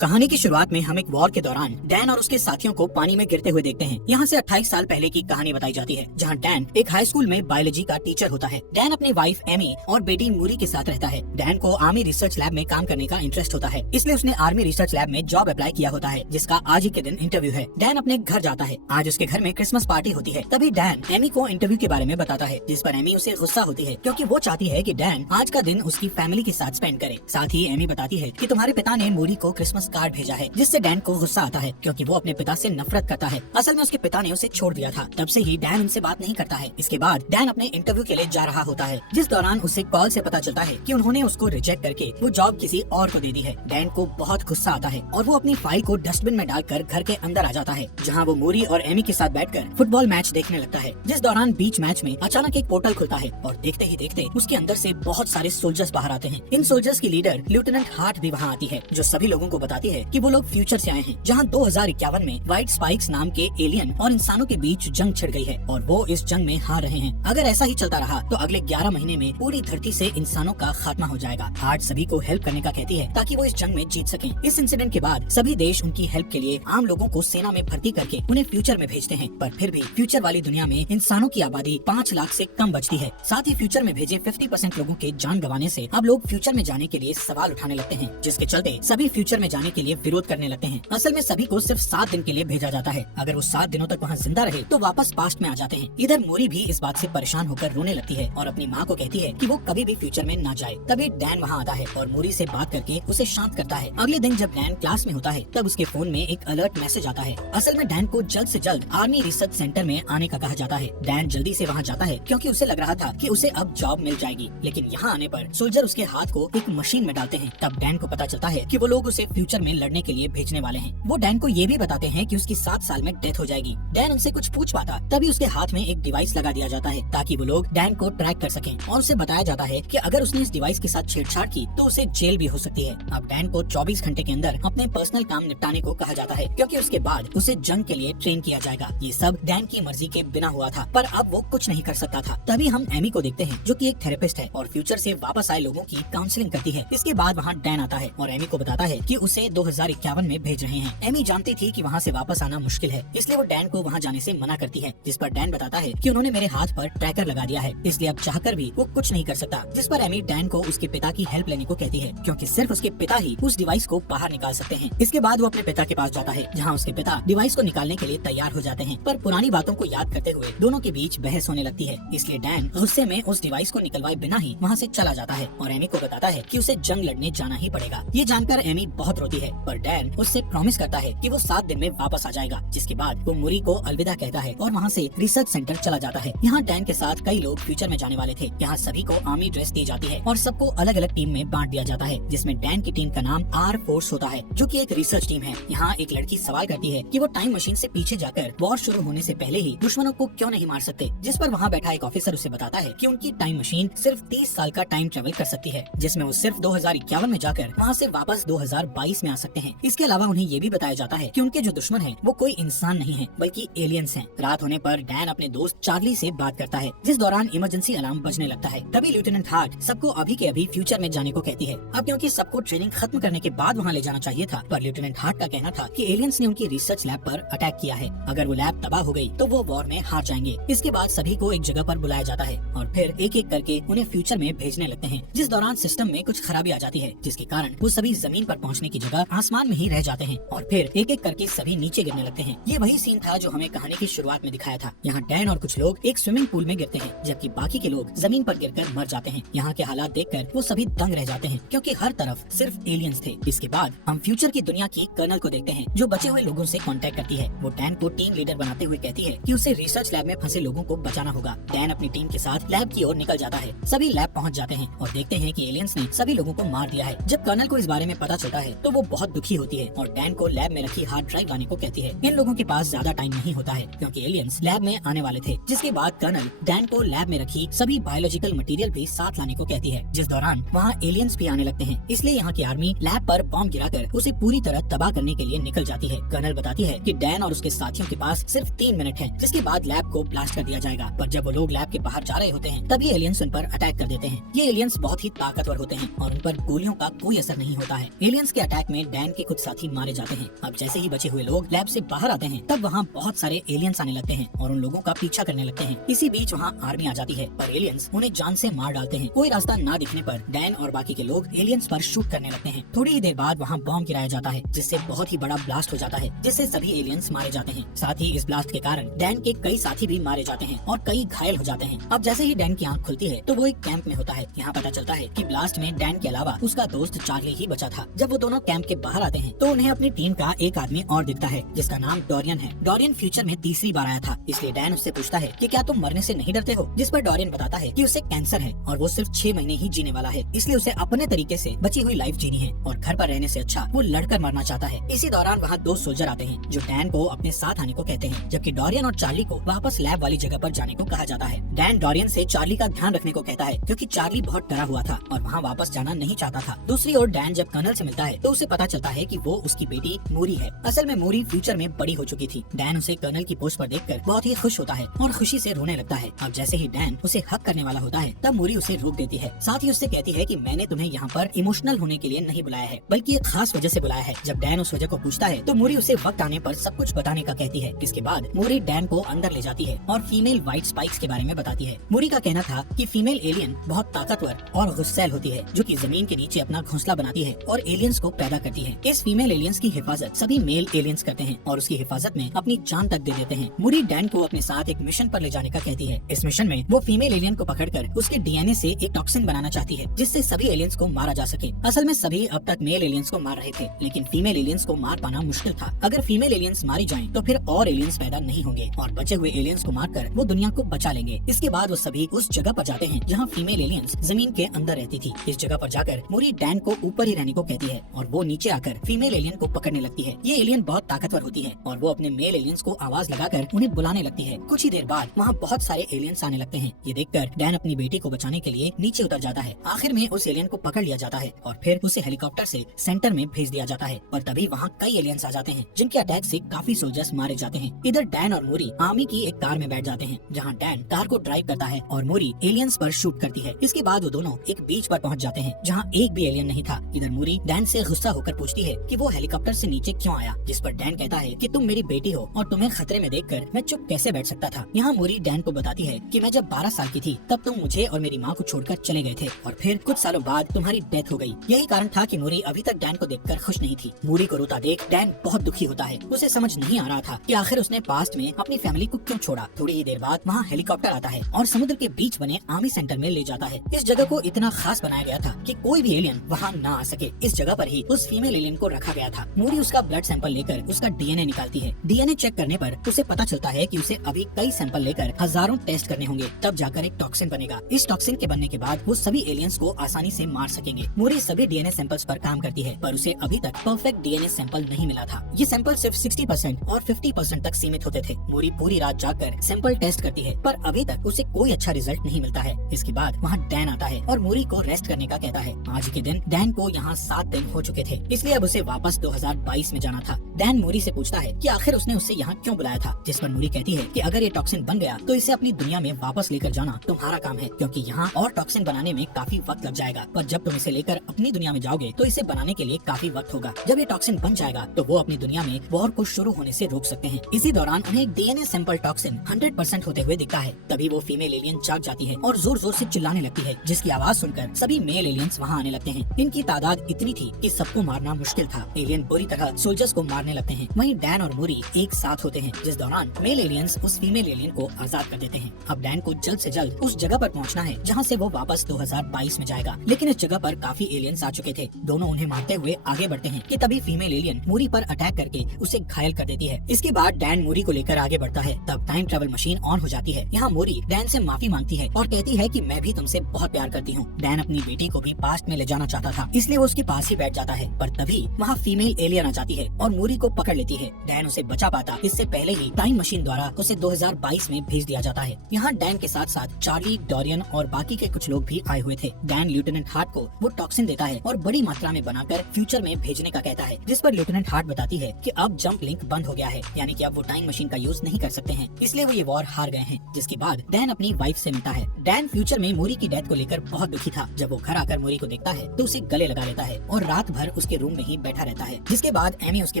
कहानी की शुरुआत में हम एक वॉर के दौरान डैन और उसके साथियों को पानी में गिरते हुए देखते हैं। यहाँ से 28 साल पहले की कहानी बताई जाती है, जहाँ डैन एक हाई स्कूल में बायोलॉजी का टीचर होता है। डैन अपनी वाइफ एमी और बेटी मूरी के साथ रहता है। डैन को आर्मी रिसर्च लैब में काम करने का इंटरेस्ट होता है, इसलिए उसने आर्मी रिसर्च लैब में जॉब अप्लाई किया होता है, जिसका आज ही के दिन इंटरव्यू है। डैन अपने घर जाता है। आज उसके घर में क्रिसमस पार्टी होती है। तभी डैन एमी को इंटरव्यू के बारे में बताता है, जिस पर एमी उसे गुस्सा होती है, क्योंकि वो चाहती है कि डैन आज का दिन उसकी फैमिली के साथ स्पेंड करे। साथ ही एमी बताती है कि तुम्हारे पिता ने मूरी को क्रिसमस कार्ड भेजा है, जिससे डैन को गुस्सा आता है, क्योंकि वो अपने पिता से नफरत करता है। असल में उसके पिता ने उसे छोड़ दिया था। तब से ही डैन उनसे बात नहीं करता है। इसके बाद डैन अपने इंटरव्यू के लिए जा रहा होता है, जिस दौरान उसे कॉल से पता चलता है कि उन्होंने उसको रिजेक्ट करके वो जॉब किसी और को दे दी है। डैन को बहुत गुस्सा आता है और वो अपनी फाइल को डस्टबिन में डालकर घर के अंदर आ जाता है, जहाँ वो मूरी और एमी के साथ बैठकर फुटबॉल मैच देखने लगता है। जिस दौरान बीच मैच में अचानक एक पोर्टल खुलता है और देखते ही देखते उसके अंदर से बहुत सारे सोल्जर्स बाहर आते हैं। इन सोल्जर्स की लीडर लेफ्टिनेंट हार्ट भी वहाँ आती है, जो सभी लोगों को बताती है कि वो लोग फ्यूचर से आए हैं, जहाँ 2051 में व्हाइट स्पाइक्स नाम के एलियन और इंसानों के बीच जंग छिड़ गई है और वो इस जंग में हार रहे हैं। अगर ऐसा ही चलता रहा तो अगले 11 महीने में पूरी धरती से इंसानों का खात्मा हो जाएगा। हार्ट सभी को हेल्प करने का कहती है, ताकि वो इस जंग में जीत सकें। इस इंसिडेंट के बाद सभी देश उनकी हेल्प के लिए आम लोगों को सेना में भर्ती करके उन्हें फ्यूचर में भेजते हैं, पर फिर भी फ्यूचर वाली दुनिया में इंसानों की आबादी 5 लाख से कम बचती है। साथ ही फ्यूचर में भेजे 50% लोगों के जान गंवाने से अब लोग फ्यूचर में जाने के लिए सवाल उठाने लगते हैं, जिसके चलते सभी फ्यूचर में जाने के लिए विरोध करने लगते हैं। असल में सभी को सिर्फ 7 दिन के लिए भेजा जाता है। अगर वो 7 दिनों तक वहाँ जिंदा रहे तो वापस पास्ट में आ जाते हैं। इधर मूरी भी इस बात से परेशान होकर रोने लगती है और अपनी माँ को कहती है कि वो कभी भी फ्यूचर में ना जाए। तभी डैन वहाँ आता है और मूरी से बात करके उसे शांत करता है। अगले दिन जब डैन क्लास में होता है तब उसके फोन में एक अलर्ट मैसेज आता है। असल में डैन को जल्द से जल्द आर्मी रिसर्च सेंटर में आने का कहा जाता है। डैन जल्दी से वहाँ जाता है, क्योंकि उसे लग रहा था कि उसे अब जॉब मिल जाएगी, लेकिन यहाँ आने पर सोल्जर उसके हाथ को एक मशीन में डालते हैं। तब डैन को पता चलता है कि वो लोग उसे फ्यूचर में लड़ने के लिए भेजने वाले हैं। वो डैन को ये भी बताते हैं कि उसकी 7 साल में डेथ हो जाएगी। डैन उनसे कुछ पूछ पाता, तभी उसके हाथ में एक डिवाइस लगा दिया जाता है, ताकि वो लोग डैन को ट्रैक कर सकें। और उसे बताया जाता है कि अगर उसने इस डिवाइस के साथ छेड़छाड़ की तो उसे जेल भी हो सकती है। अब डैन को 24 घंटे के अंदर अपने पर्सनल काम निपटाने को कहा जाता है, क्योंकि उसके बाद उसे जंग के लिए ट्रेन किया जाएगा। ये सब डैन की मर्जी के बिना हुआ था, पर अब वो कुछ नहीं कर सकता था। तभी हम एमी को देखते हैं, जो कि एक थेरेपिस्ट है और फ्यूचर से वापस आए लोगों की काउंसलिंग करती है। इसके बाद वहाँ डैन आता है और एमी को बताता है कि उसे 2051 में भेज रहे हैं। एमी जानती थी कि वहाँ से वापस आना मुश्किल है, इसलिए वो डैन को वहाँ जाने से मना करती है, जिस पर डैन बताता है कि उन्होंने मेरे हाथ पर ट्रैकर लगा दिया है, इसलिए अब चाहकर भी वो कुछ नहीं कर सकता। जिस पर एमी डैन को उसके पिता की हेल्प लेने को कहती है, क्योंकि सिर्फ उसके पिता ही उस डिवाइस को बाहर निकाल सकते हैं। इसके बाद वो अपने पिता के पास जाता है, जहाँ उसके पिता डिवाइस को निकालने के लिए तैयार हो जाते हैं, पर पुरानी बातों को याद करते हुए दोनों के बीच बहस होने लगती है। इसलिए डैन गुस्से में उस डिवाइस को निकलवाए बिना ही वहाँ से चला जाता है और एमी को बताता है कि उसे जंग लड़ने जाना ही पड़ेगा। ये जानकर एमी बहुत रोती है, पर डैन उससे प्रॉमिस करता है कि वो 7 दिन में वापस आ जाएगा। जिसके बाद वो मूरी को अलविदा कहता है और वहाँ से रिसर्च सेंटर चला जाता है। यहाँ डैन के साथ कई लोग फ्यूचर में जाने वाले थे। यहाँ सभी को आर्मी ड्रेस दी जाती है और सबको अलग अलग टीम में बांट दिया जाता है, जिसमें डैन की टीम का नाम आर फोर्स होता है, जो कि एक रिसर्च टीम है। यहाँ एक लड़की सवाल करती है कि वो टाइम मशीन से पीछे जाकर वॉर शुरू होने से पहले ही दुश्मनों को क्यों नहीं मार सकते, जिस पर वहाँ बैठा एक ऑफिसर उसे बताता है कि उनकी टाइम मशीन सिर्फ 30 साल का टाइम ट्रेवल कर सकती है, जिसमें वो सिर्फ 2051 में जाकर वहाँ से वापस 2022 में आ सकते हैं। इसके अलावा उन्हें ये भी बताया जाता है कि उनके जो दुश्मन हैं वो कोई इंसान नहीं है, बल्कि एलियंस हैं। रात होने पर डैन अपने दोस्त चार्ली से बात करता है, जिस दौरान इमरजेंसी अलार्म बजने लगता है। तभी लेफ्टिनेंट हार्ट सबको अभी के अभी फ्यूचर में जाने को कहती है। अब क्योंकि सबको ट्रेनिंग खत्म करने के बाद वहाँ ले जाना चाहिए था, पर लेफ्टिनेंट हार्ट का कहना था कि एलियंस ने उनकी रिसर्च लैब पर अटैक किया है। अगर वो लैब तबाह हो गई तो वो वॉर में हार जाएंगे। इसके बाद सभी को एक जगह पर बुलाया जाता है और फिर एक एक करके उन्हें फ्यूचर में भेजने लगते हैं, जिस दौरान सिस्टम में कुछ खराबी आ जाती है, जिसके कारण वो सभी जमीन पर पहुंचने की जगह आसमान में ही रह जाते हैं और फिर एक एक करके सभी नीचे गिरने लगते हैं। ये वही सीन था जो हमें कहानी की शुरुआत में दिखाया था। यहाँ डैन और कुछ लोग एक स्विमिंग पूल में गिरते हैं, जबकि बाकी के लोग जमीन पर गिरकर मर जाते हैं। यहाँ के हालात देखकर वो सभी दंग रह जाते हैं, क्योंकि हर तरफ सिर्फ एलियंस थे। इसके बाद हम फ्यूचर की दुनिया की कर्नल को देखते हैं, जो बचे हुए लोगों से कांटेक्ट करती है। वो डैन को टीम लीडर बनाते हुए कहती है कि उसे रिसर्च लैब में फंसे लोगों को बचाना होगा। डैन अपनी टीम के साथ लैब की ओर निकल जाता है। सभी लैब पहुंच जाते हैं और देखते हैं कि एलियंस ने सभी लोगों को मार दिया है। जब कर्नल को इस बारे में पता चलता है तो वो बहुत दुखी होती है और डैन को लैब में रखी हार्ड ड्राइव लाने को कहती है। इन लोगों के पास ज्यादा टाइम नहीं होता है, क्योंकि एलियंस लैब में आने वाले थे। जिसके बाद कर्नल डैन को लैब में रखी सभी बायोलॉजिकल मटेरियल भी साथ लाने को कहती है, जिस दौरान वहाँ एलियंस भी आने लगते हैं। इसलिए यहाँ की आर्मी लैब पर बॉम्ब गिराकर उसे पूरी तरह तबाह करने के लिए निकल जाती है। कर्नल बताती है कि डैन और उसके साथियों के पास सिर्फ 3 मिनट है, जिसके बाद लैब को ब्लास्ट कर दिया जाएगा। पर जब वो लोग लैब के बाहर जा रहे होते हैं तभी एलियंस उन पर अटैक कर देते हैं। ये एलियंस बहुत ही ताकतवर होते हैं और उन पर गोलियों का कोई असर नहीं होता है। एलियंस के अटैक रात में डैन के कुछ साथी मारे जाते हैं। अब जैसे ही बचे हुए लोग लैब से बाहर आते हैं तब वहाँ बहुत सारे एलियंस आने लगते हैं और उन लोगों का पीछा करने लगते हैं। इसी बीच वहाँ आर्मी आ जाती है पर एलियंस उन्हें जान से मार डालते हैं। कोई रास्ता ना दिखने पर डैन और बाकी के लोग एलियंस पर शूट करने लगते हैं। थोड़ी ही देर बाद वहाँ बॉम्ब गिराया जाता है जिससे बहुत ही बड़ा ब्लास्ट हो जाता है जिससे सभी एलियंस मारे जाते हैं। साथ ही इस ब्लास्ट के कारण डैन के कई साथी भी मारे जाते हैं और कई घायल हो जाते हैं। अब जैसे ही डैन की आंख खुलती है तो वो एक कैंप में होता है। यहाँ पता चलता है कि ब्लास्ट में डैन के अलावा उसका दोस्त चार्ली ही बचा था। जब वो दोनों कैंप के बाहर आते हैं तो उन्हें अपनी टीम का एक आदमी और दिखता है जिसका नाम डोरियन है। डोरियन फ्यूचर में तीसरी बार आया था, इसलिए डैन उससे पूछता है कि क्या तुम मरने से नहीं डरते हो, जिस पर डोरियन बताता है कि उसे कैंसर है और वो सिर्फ 6 महीने ही जीने वाला है, इसलिए उसे अपने तरीके से बची हुई लाइफ जीनी है और घर पर रहने से अच्छा वो लड़कर मरना चाहता है। इसी दौरान वहाँ 2 सोल्जर आते हैं जो डैन को अपने साथ आने को कहते हैं, जबकि डोरियन और चार्ली को वापस लैब वाली जगह पर जाने को कहा जाता है। डैन डोरियन से चार्ली का ध्यान रखने को कहता है क्योंकि चार्ली बहुत डरा हुआ था और वहाँ वापस जाना नहीं चाहता था। दूसरी ओर डैन जब कर्नल से मिलता है तो उसे पता चलता है कि वो उसकी बेटी मूरी है। असल में मूरी फ्यूचर में बड़ी हो चुकी थी। डैन उसे कर्नल की पोस्ट पर देखकर बहुत ही खुश होता है और खुशी से रोने लगता है। अब जैसे ही डैन उसे हक करने वाला होता है तब मूरी उसे रोक देती है। साथ ही उससे कहती है कि मैंने तुम्हें यहाँ पर इमोशनल होने के लिए नहीं बुलाया है बल्कि एक खास वजह से बुलाया है। जब डैन उस वजह को पूछता है तो मूरी उसे वक्त आने पर सब कुछ बताने का कहती है। इसके बाद मूरी डैन को अंदर ले जाती है और फीमेल व्हाइट स्पाइक्स के बारे में बताती है। मूरी का कहना था कि फीमेल एलियन बहुत ताकतवर और गुस्सैल होती है जो कि जमीन के नीचे अपना घोंसला बनाती है और एलियंस को पैदा करती है। इस फीमेल एलियंस की हिफाजत सभी मेल एलियंस करते हैं और उसकी हिफाजत में अपनी जान तक दे देते हैं। मूरी डैन को अपने साथ एक मिशन पर ले जाने का कहती है। इस मिशन में वो फीमेल एलियन को पकड़कर उसके डीएनए से एक टॉक्सिन बनाना चाहती है जिससे सभी एलियंस को मारा जा सके। असल में सभी अब तक मेल एलियंस को मार रहे थे लेकिन फीमेल एलियंस को मार पाना मुश्किल था। अगर फीमेल एलियंस मारी जाएं तो फिर और एलियंस पैदा नहीं होंगे और बचे हुए एलियंस को मारकर वो दुनिया को बचा लेंगे। इसके बाद वो सभी उस जगह पर जाते हैं जहाँ फीमेल एलियंस जमीन के अंदर रहती थी। इस जगह पर जाकर मूरी डैन को ऊपर ही रहने को कहती है और वो नीचे आकर फीमेल एलियन को पकड़ने लगती है। ये एलियन बहुत ताकतवर होती है और वो अपने मेल एलियंस को आवाज लगाकर उन्हें बुलाने लगती है। कुछ ही देर बाद वहाँ बहुत सारे एलियंस आने लगते हैं। ये देखकर डैन अपनी बेटी को बचाने के लिए नीचे उतर जाता है। आखिर में उस एलियन को पकड़ लिया जाता है और फिर उसे हेलीकॉप्टर से सेंटर में भेज दिया जाता है। और तभी वहाँ कई एलियंस आ जाते हैं जिनके अटैक से काफी सोल्जर्स मारे जाते हैं। इधर डैन और मूरी आर्मी की एक कार में बैठ जाते हैं जहाँ डैन कार को ड्राइव करता है और मूरी एलियंस पर शूट करती है। इसके बाद वो दोनों एक बीच पर पहुँच जाते हैं जहाँ एक भी एलियन नहीं था। इधर मूरी डैन से गुस्सा होकर पूछती है कि वो हेलीकॉप्टर से नीचे क्यों आया, जिस पर डैन कहता है कि तुम मेरी बेटी हो और तुम्हें खतरे में देखकर मैं चुप कैसे बैठ सकता था। यहाँ मूरी डैन को बताती है कि मैं जब 12 साल की थी तब तुम मुझे और मेरी माँ को छोड़कर चले गए थे और फिर कुछ सालों बाद तुम्हारी डेथ हो गई। यही कारण था कि मूरी अभी तक डैन को देखकर खुश नहीं थी। मूरी को रोता देख डैन बहुत दुखी होता है। उसे समझ नहीं आ रहा था कि आखिर उसने पास्ट में अपनी फैमिली को क्यों छोड़ा। थोड़ी ही देर बाद वहाँ हेलीकॉप्टर आता है और समुद्र के बीच बने आर्मी सेंटर में ले जाता है। इस जगह को इतना खास बनाया गया था कि कोई भी एलियन वहाँ ना आ सके। इस जगह पर ही उस फीमेल एलियन को रखा गया था। मूरी उसका ब्लड सैंपल लेकर उसका डीएनए निकालती है। डीएनए चेक करने पर उसे पता चलता है कि उसे अभी कई सैंपल लेकर हजारों टेस्ट करने होंगे, तब जाकर एक टॉक्सिन बनेगा। इस टॉक्सिन के बनने के बाद वो सभी एलियंस को आसानी से मार सकेंगे। मूरी सभी डीएनए सैंपल्स पर काम करती है पर उसे अभी तक परफेक्ट डीएनए सैंपल नहीं मिला था। ये सैंपल सिर्फ 60% और 50% तक सीमित होते थे। मूरी पूरी रात जाकर सैंपल टेस्ट करती है पर अभी तक उसे कोई अच्छा रिजल्ट नहीं मिलता है। इसके बाद वहाँ डैन आता है और मूरी को रेस्ट करने का कहता है। आज के दिन डैन को यहाँ 7 दिन हो चुके थे, इसलिए अब उसे वापस 2022 में जाना था। डैन मूरी से पूछता है कि आखिर उसने उसे यहाँ क्यों बुलाया था, जिस पर मूरी कहती है कि अगर ये टॉक्सिन बन गया तो इसे अपनी दुनिया में वापस लेकर जाना तुम्हारा काम है, क्योंकि यहाँ और टॉक्सिन बनाने में काफी वक्त लग जाएगा। पर जब तुम इसे लेकर अपनी दुनिया में जाओगे तो इसे बनाने के लिए काफी वक्त होगा। जब ये टॉक्सिन बन जाएगा तो वो अपनी दुनिया में वॉर को शुरू होने से रोक सकते हैं। इसी दौरान उन्हें एक डीएनए सैंपल टॉक्सिन 100% होते हुए दिखता है। तभी वो फीमेल एलियन जाग जाती है और जोर जोर से चिल्लाने लगती है, जिसकी आवाज सुनकर सभी मेल एलियंस वहाँ आने लगते हैं। इनकी तादाद इतनी थी कि सबको मारना मुश्किल था। एलियन बुरी तरह सोल्जर्स को मारने लगते हैं। वहीं डैन और मूरी एक साथ होते हैं, जिस दौरान मेल एलियंस उस फीमेल एलियन को आजाद कर देते हैं। अब डैन को जल्द से जल्द उस जगह पर पहुंचना है जहां से वो वापस 2022 में जाएगा, लेकिन इस जगह पर काफी एलियंस आ चुके थे। दोनों उन्हें मारते हुए आगे बढ़ते हैं कि तभी फीमेल एलियन मूरी पर अटैक करके उसे घायल कर देती है। इसके बाद डैन मूरी को लेकर आगे बढ़ता है। तब टाइम ट्रेवल मशीन ऑन हो जाती है। यहाँ मूरी डैन से माफी मांगती है और कहती है कि मैं भी तुमसे बहुत प्यार करती हूँ। डैन अपनी बेटी को भी पास्ट में ले जाना चाहता था, इसलिए वो उसके पास ही बैठ जाता है। पर तभी वहाँ फीमेल एलियन आ जाती है और मूरी को पकड़ लेती है। डैन उसे बचा पाता इससे पहले ही टाइम मशीन द्वारा उसे 2022 में भेज दिया जाता है। यहाँ डैन के साथ साथ चार्ली, डोरियन और बाकी के कुछ लोग भी आए हुए थे। डैन लेफ्टिनेंट हार्ट को वो टॉक्सिन देता है और बड़ी मात्रा में बनाकर फ्यूचर में भेजने का कहता है, जिस पर लेफ्टिनेंट हार्ट बताती है कि अब जंप लिंक बंद हो गया है, यानी कि अब वो टाइम मशीन का यूज नहीं कर सकते हैं, इसलिए वो ये वॉर हार गए हैं। जिसके बाद डैन अपनी वाइफ से मिलता है। डैन फ्यूचर में मूरी की डेथ को लेकर बहुत दुखी था। जब वो घर आकर मूरी को देखता है तो उसे गले लगा लेता है और रात भर उसके रूम में ही बैठा रहता है। जिसके बाद एमी उसके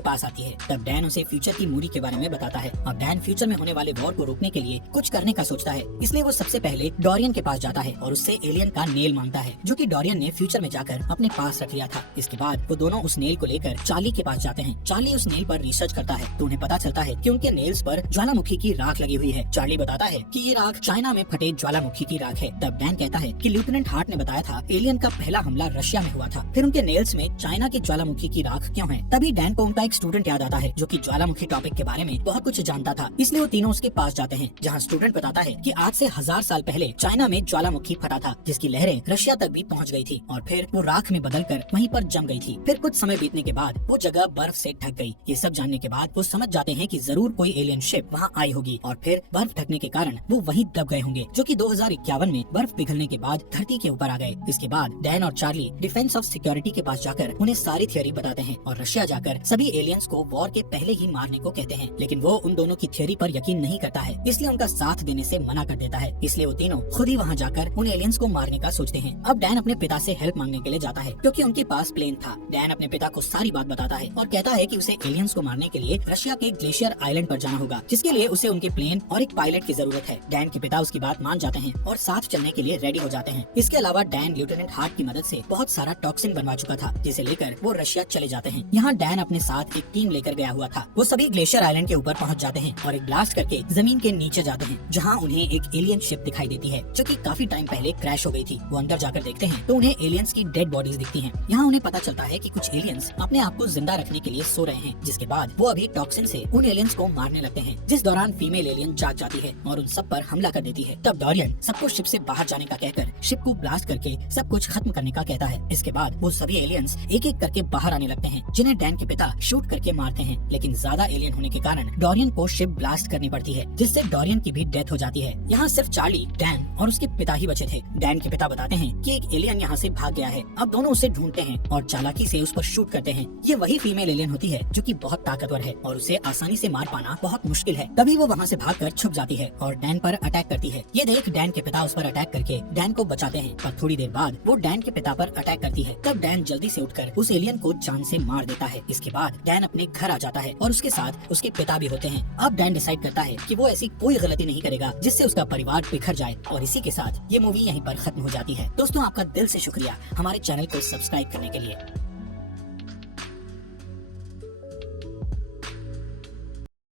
पास आती है। तब डैन उसे फ्यूचर की मूरी के बारे में बताता है। अब डैन फ्यूचर में होने वाले वॉर को रोकने के लिए कुछ करने का सोचता है, इसलिए वो सबसे पहले डोरियन के पास जाता है और उससे एलियन का नेल मांगता है, जो कि डोरियन ने फ्यूचर में जाकर अपने पास रख लिया था। इसके बाद वो दोनों उस नेल को लेकर चार्ली के पास जाते हैं। चार्ली उस नेल पर रिसर्च करता है तो उन्हें पता चलता है कि उनके नेल्स पर ज्वालामुखी की राख लगी हुई है। चार्ली बताता है कि ये राख चाइना में फटे ज्वालामुखी की राख है। तब डैन कहता है कि लेफ्टिनेंट हार्ट ने बताया था एलियन का पहला हमला रशिया में हुआ था, फिर उनके नेल्स में चाइना की ज्वालामुखी की राख क्यों है। तभी डैन को उनका एक स्टूडेंट याद आता है जो कि ज्वालामुखी टॉपिक के बारे में बहुत कुछ जानता था, इसलिए वो तीनों उसके पास जाते हैं, जहाँ स्टूडेंट बताता है कि आज से 1000 साल पहले चाइना में ज्वालामुखी फटा था, जिसकी लहरें रशिया तक भी पहुँच गई थी और फिर वो राख में बदलकर वहीं पर जम गई थी। फिर कुछ समय बीतने के बाद वो जगह बर्फ से ढक गई। ये सब जानने के बाद वो समझ जाते हैं कि जरूर कोई एलियन शिप वहाँ आई होगी और फिर बर्फ ढकने के कारण वो वहीं दब गए होंगे, जो कि 2051 में बर्फ पिघलने के बाद धरती के ऊपर आ गए। इसके बाद डैन और चार्ली डिफेंस ऑफ सिक्योरिटी के पास जाकर उन्हें सारी थ्योरी बताते हैं और रशिया जाकर सभी एलियंस को वॉर के पहले ही मारने को कहते हैं, लेकिन वो उन दोनों की थ्योरी पर यकीन नहीं करता है, इसलिए उनका साथ देने से मना कर देता है। इसलिए वो तीनों खुद ही वहाँ जाकर उन एलियंस को मारने का सोचते हैं। अब डैन अपने पिता से हेल्प मांगने के लिए जाता है क्योंकि उनके पास प्लेन था। डैन अपने पिता को सारी बात बताता है और कहता है कि उसे एलियंस को मारने के लिए रशिया के ग्लेशियर आइलैंड पर जाना होगा, जिसके लिए उसे उनके प्लेन और एक पायलट की जरूरत है। डैन के पिता उसकी बात मान जाते हैं और साथ चलने के लिए रेडी हो जाते हैं। इसके अलावा डैन लेफ्टिनेंट हार्ट की मदद से बहुत सारा टॉक्सिन बनवा चुका था, जिसे लेकर वो रशिया चले जाते हैं। यहाँ डैन अपने साथ एक टीम लेकर गया हुआ था। वो सभी ग्लेशियर आइलैंड के ऊपर पहुँच जाते हैं और एक ब्लास्ट करके जमीन के नीचे जाते हैं, जहाँ उन्हें एक एलियन शिप दिखाई देती है जो कि काफी टाइम पहले क्रैश हो गई थी। वो अंदर जाकर देखते हैं तो उन्हें एलियंस की डेड बॉडीज दिखती हैं। यहाँ उन्हें पता चलता है कि कुछ एलियंस अपने आप को जिंदा रखने के लिए सो रहे हैं, जिसके बाद वो अभी टॉक्सिन से उन एलियंस को मारने लगते हैं, जिस दौरान फीमेल एलियन जाग जाती है और उन सब पर हमला कर देती है। तब डोरियन सबको शिप से बाहर जाने का कहकर शिप को ब्लास्ट करके सब कुछ खत्म करने का कहता है। इसके बाद वो सभी एलियंस एक एक करके बाहर आने लगते हैं, जिन्हें डैन के पिता शूट करके मारते हैं, लेकिन ज्यादा एलियन होने के कारण डोरियन को शिप ब्लास्ट करनी पड़ती है, जिससे डोरियन की भी डेथ हो जाती है। यहाँ सिर्फ चार्ली, डैन और उसके पिता ही बचे थे। डैन के पिता बताते हैं कि एक एलियन यहाँ से भाग गया है। अब दोनों उसे ढूंढते हैं और चालाकी से उस पर शूट करते हैं। ये वही फीमेल एलियन होती है जो कि बहुत ताकतवर है और उसे आसानी से मार पाना बहुत मुश्किल है। तभी वो वहाँ से भागकर छुप जाती है और डैन पर अटैक करती है। ये देख डैन के पिता उस पर अटैक करके डैन को बचाते हैं, पर थोड़ी देर बाद वो डैन के पिता पर अटैक करती है। तब डैन जल्दी से उठकर उस एलियन को जान से मार देता है। इसके बाद डैन अपने घर आ जाता है और उसके साथ उसके पिता भी होते हैं। अब डैन डिसाइड करता है कि वो ऐसी कोई गलती नहीं करेगा जिससे उसका परिवार बिखर जाए, और इसी के साथ ये मूवी यहीं पर खत्म हो जाती है। दोस्तों, आपका दिल से शुक्रिया हमारे चैनल को सब्सक्राइब करने के लिए।